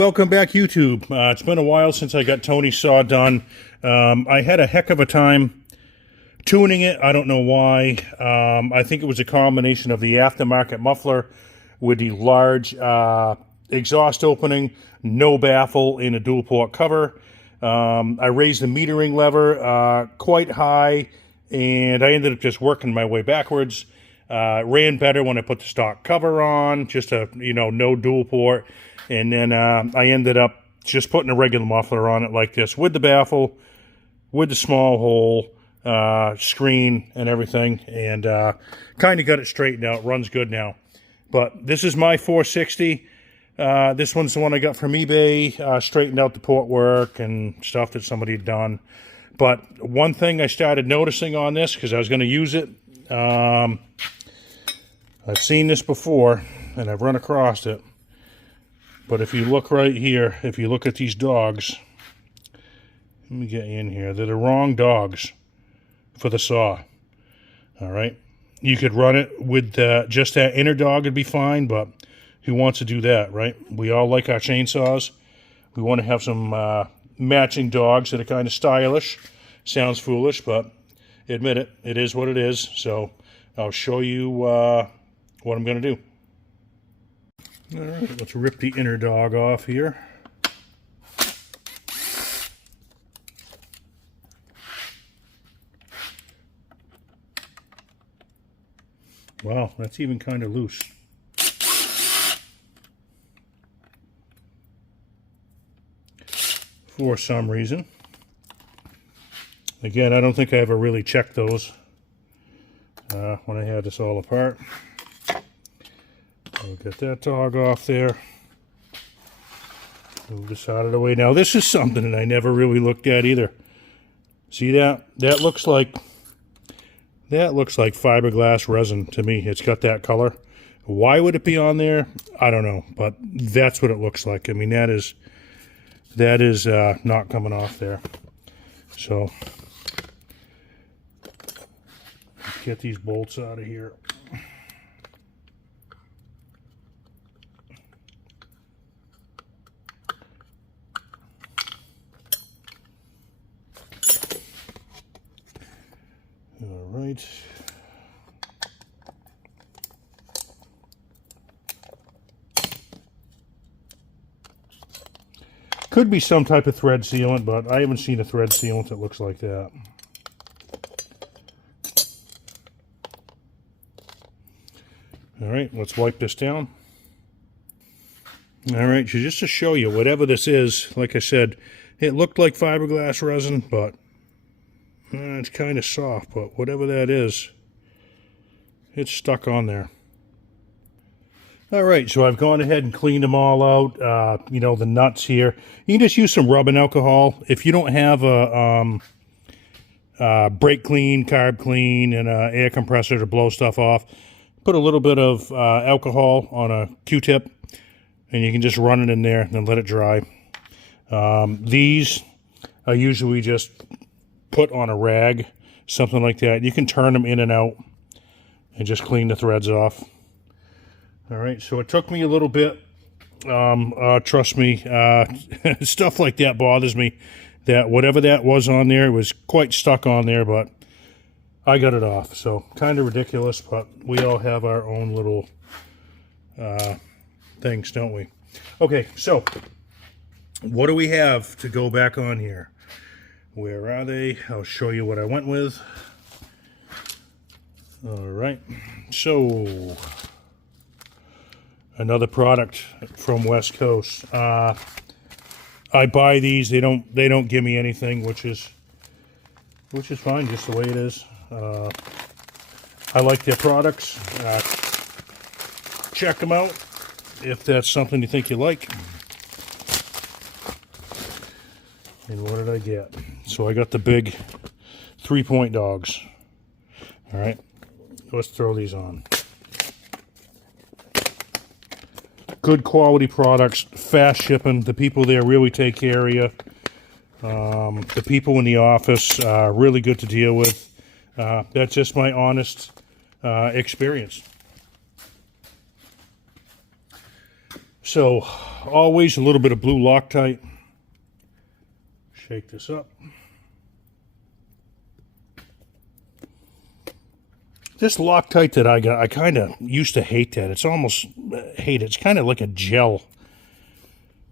Welcome back, YouTube. It's been a while since I got Tony's saw done. I had a heck of a time tuning it. I don't know why. I think it was a combination of the aftermarket muffler with the large exhaust opening, no baffle, in a dual port cover. I raised the metering lever quite high, and I ended up just working my way backwards. Ran better when I put the stock cover on, just no dual port. And then I ended up just putting a regular muffler on it like this with the baffle, with the small hole, screen and everything, and kind of got it straightened out. Runs good now. But this is my 460. This one's the one I got from eBay, straightened out the port work and stuff that somebody had done. But one thing I started noticing on this, because I was going to use it, I've seen this before, and I've run across it. But if you look right here, if you look at these dogs, let me get you in here. They're the wrong dogs for the saw. All right. You could run it with just that inner dog, it'd be fine, but who wants to do that, right? We all like our chainsaws. We want to have some matching dogs that are kind of stylish. Sounds foolish, but admit it, it is what it is. So I'll show you what I'm going to do. All right, let's rip the inner dog off here. Wow, that's even kind of loose. For some reason. Again, I don't think I ever really checked those when I had this all apart. I'll get that dog off there. Move this out of the way. Now, this is something that I never really looked at either. See that? That looks like fiberglass resin to me. It's got that color. Why would it be on there? I don't know, but that's what it looks like. I mean, that is not coming off there. So, get these bolts out of here. All right. Could be some type of thread sealant, but I haven't seen a thread sealant that looks like that. All right, let's wipe this down. All right, so just to show you, whatever this is, like I said, it looked like fiberglass resin, but it's kind of soft, but whatever that is, it's stuck on there. All right, so I've gone ahead and cleaned them all out. The nuts here. You can just use some rubbing alcohol. If you don't have a brake clean, carb clean, and an air compressor to blow stuff off, put a little bit of alcohol on a Q-tip, and you can just run it in there and then let it dry. These are usually just put on a rag, something like that. You can turn them in and out and just clean the threads off. All right, so it took me a little bit. Trust me, stuff like that bothers me. That whatever that was on there, it was quite stuck on there, but I got it off. So kind of ridiculous, but we all have our own little things, don't we? Okay, so what do we have to go back on here? Where are they? I'll show you what I went with. All right, so another product from West Coast. I buy these. They don't give me anything, which is fine, just the way it is. I like their products. Check them out if that's something you think you like. And what did I get? So I got the big 3-point dogs. All right, let's throw these on. Good quality products, fast shipping. The people there really take care of you. The people in the office are really good to deal with. That's just my honest experience. So always a little bit of blue Loctite. Shake this up. This Loctite that I got, I kind of used to hate that. It's almost hate it. It's kind of like a gel.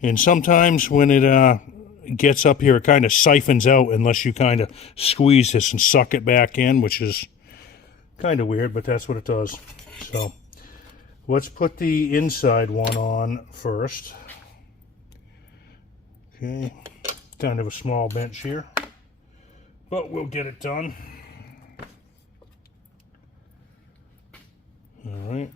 And sometimes when it gets up here, it kind of siphons out unless you kind of squeeze this and suck it back in, which is kind of weird, but that's what it does. So let's put the inside one on first. Okay, kind of a small bench here, but we'll get it done. All right.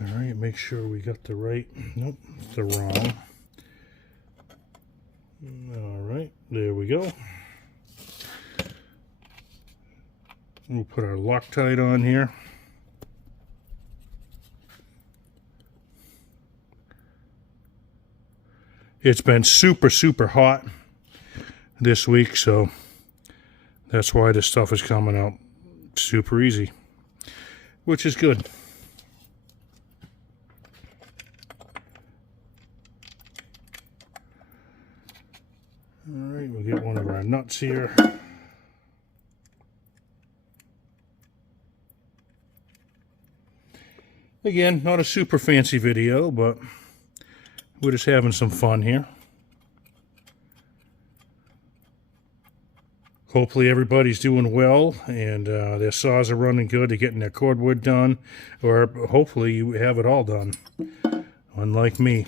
All right, make sure we got the right, nope, it's the wrong. All right, there we go. We'll put our Loctite on here. It's been super, super hot this week, so that's why this stuff is coming out super easy, which is good. All right, we'll get one of our nuts here. Again, not a super fancy video, but we're just having some fun here. Hopefully everybody's doing well and their saws are running good. They're getting their cordwood done, or hopefully you have it all done. Unlike me,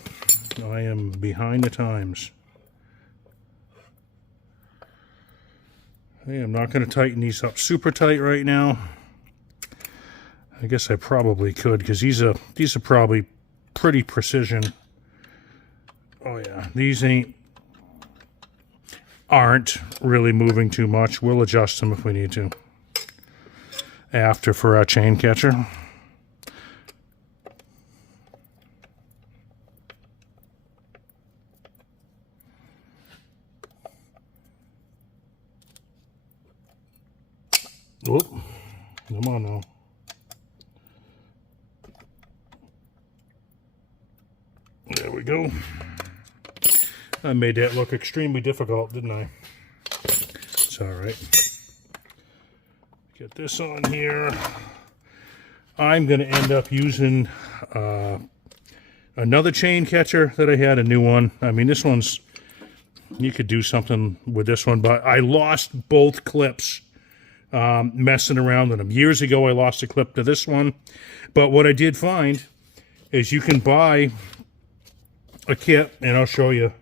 I am behind the times. Hey, I'm not going to tighten these up super tight right now. I guess I probably could, because these are probably pretty precision. Oh yeah, these aren't really moving too much. We'll adjust them if we need to after for our chain catcher. Whoop, come on now. There we go. I made that look extremely difficult, didn't I? It's all right. Get this on here. I'm going to end up using another chain catcher that I had, a new one. I mean, this one's, you could do something with this one, but I lost both clips messing around with them. Years ago, I lost a clip to this one. But what I did find is you can buy a kit, and I'll show you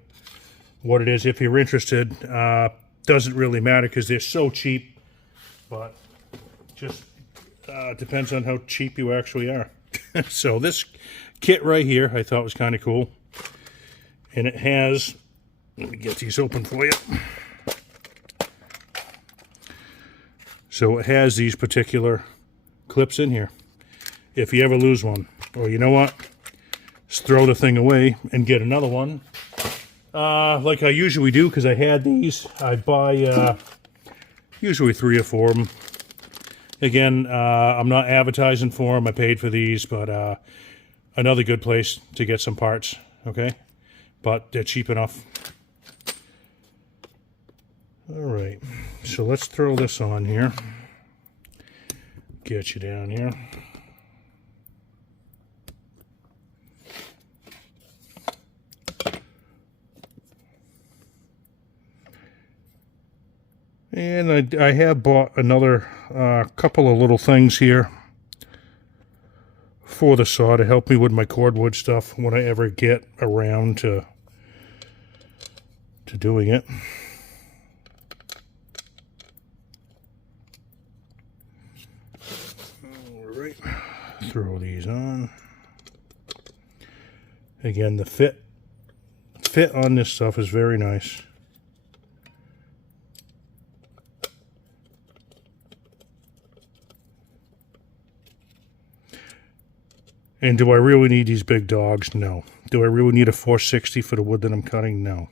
what it is if you're interested. Doesn't really matter because they're so cheap, but just depends on how cheap you actually are. So this kit right here I thought was kind of cool, and it has, let me get these open for you. So it has these particular clips in here. If you ever lose one, or you know what, just throw the thing away and get another one. Like I usually do, because I had these. I buy usually 3 or 4 of them. Again, I'm not advertising for them. I paid for these, but another good place to get some parts, okay? But they're cheap enough. All right, so let's throw this on here. Get you down here. And I have bought another couple of little things here for the saw to help me with my cordwood stuff when I ever get around to doing it. All right, throw these on. Again, the fit on this stuff is very nice. And do I really need these big dogs? No. Do I really need a 460 for the wood that I'm cutting? No.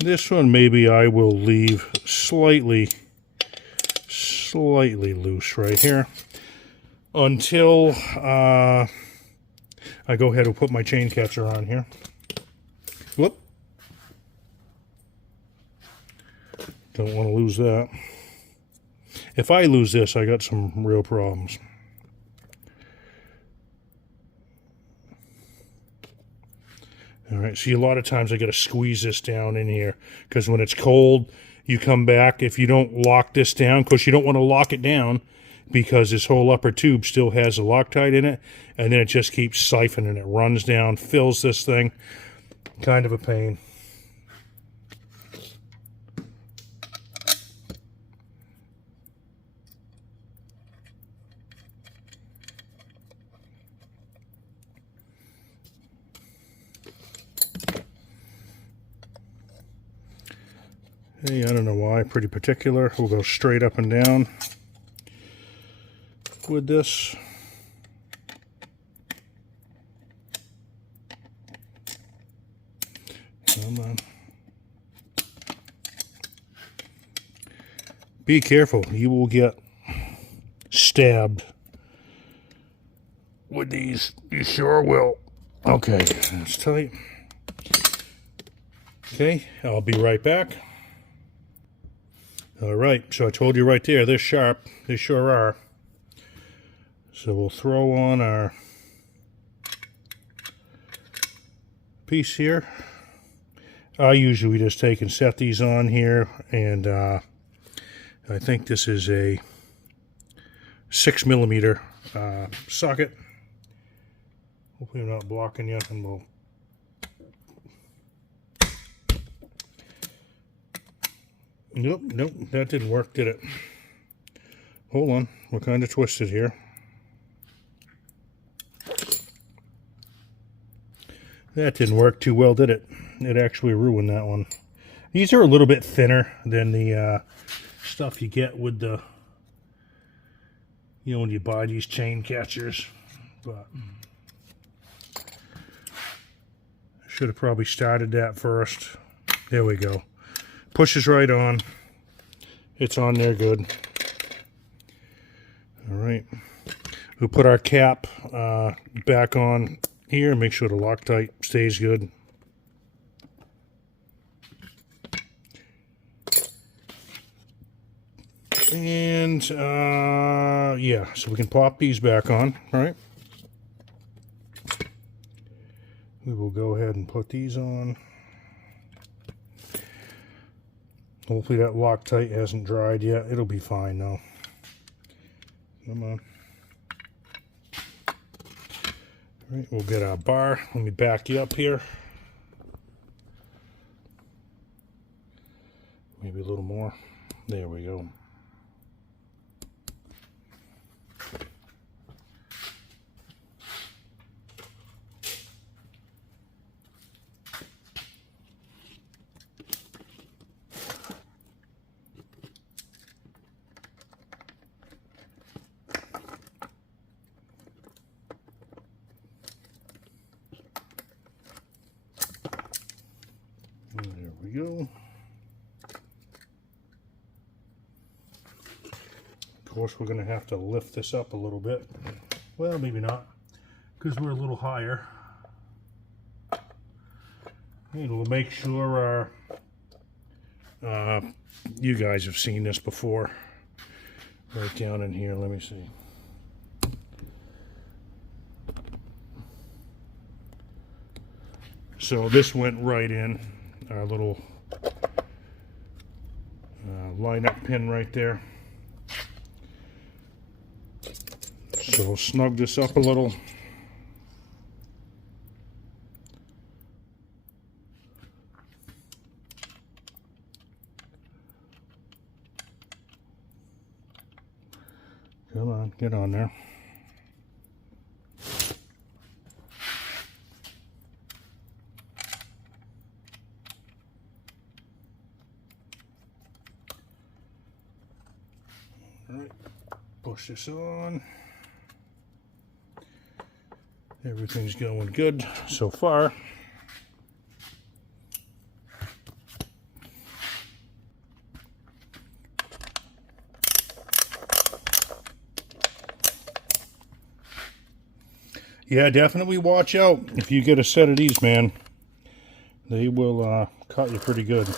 This one maybe I will leave slightly loose right here until I go ahead and put my chain catcher on here. Whoop. Don't want to lose that. If I lose this, I got some real problems. All right, see, a lot of times I got to squeeze this down in here because when it's cold, you come back. If you don't lock this down, because you don't want to lock it down because this whole upper tube still has a Loctite in it, and then it just keeps siphoning. It runs down, fills this thing. Kind of a pain. Hey, I don't know why, pretty particular. We'll go straight up and down with this. Come on. Be careful, you will get stabbed with these. You sure will. Okay, that's tight. Okay, I'll be right back. Alright, so I told you right there, they're sharp. They sure are. So we'll throw on our piece here. I usually just take and set these on here, and I think this is a 6mm socket. Hopefully I'm not blocking you, and we'll Nope, that didn't work, did it? Hold on, we're kind of twisted here. That didn't work too well, did it? It actually ruined that one. These are a little bit thinner than the stuff you get with the, you know, when you buy these chain catchers. But I should have probably started that first. There we go. Pushes right on. It's on there good. All right. We'll put our cap back on here. Make sure the Loctite stays good. And yeah, so we can pop these back on. All right. We will go ahead and put these on. Hopefully that Loctite hasn't dried yet. It'll be fine though. Come on. All right, we'll get our bar. Let me back you up here. Maybe a little more. There we go. There we go. Of course, we're going to have to lift this up a little bit. Well, maybe not, because we're a little higher. And we'll make sure our, you guys have seen this before. Right down in here, let me see. So this went right in our little line-up pin right there. So we'll snug this up a little. Come on, get on there. All right, push this on. Everything's going good so far. Yeah, definitely watch out if you get a set of these, man. They will cut you pretty good.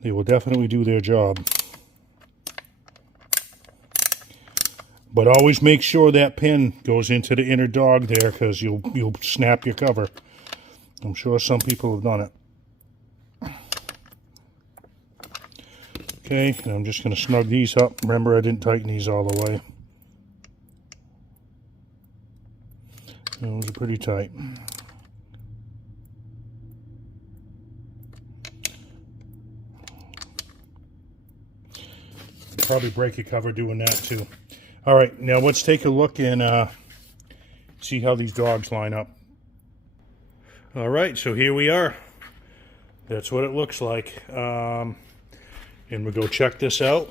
They will definitely do their job. But always make sure that pin goes into the inner dog there, because you'll snap your cover. I'm sure some people have done it. Okay, and I'm just going to snug these up. Remember, I didn't tighten these all the way. Those are pretty tight. Probably break your cover doing that too. All right, now let's take a look and see how these dogs line up. All right, so here we are. That's what it looks like. And we'll go check this out,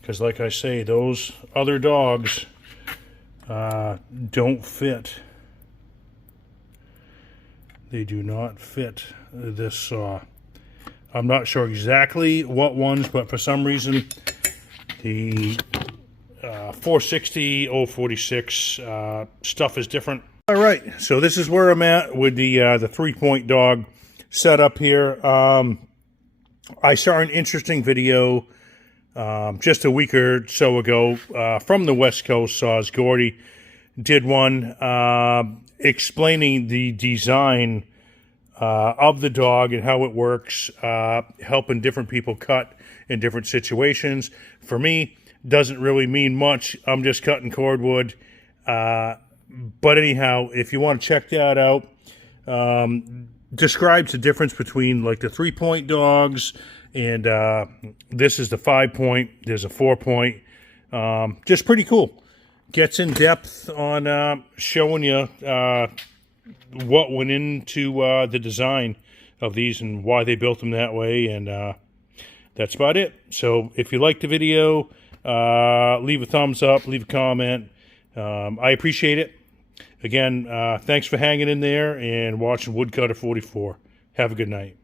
because like I say, those other dogs don't fit. They do not fit this saw. I'm not sure exactly what ones, but for some reason the 460, 046 stuff is different. All right, so this is where I'm at with the 3-point dog setup here. I saw an interesting video just a week or so ago from the West Coast. Saws Gordy did one explaining the design of the dog and how it works, helping different people cut in different situations. For me, doesn't really mean much. I'm just cutting cordwood. But anyhow, if you want to check that out, describes the difference between like the 3-point dogs and this is the 5-point. There's a 4-point. Just pretty cool. Gets in depth on showing you what went into the design of these and why they built them that way, and that's about it. So if you liked the video, leave a thumbs up, leave a comment. I appreciate it. Again, thanks for hanging in there and watching Woodcutter 44. Have a good night.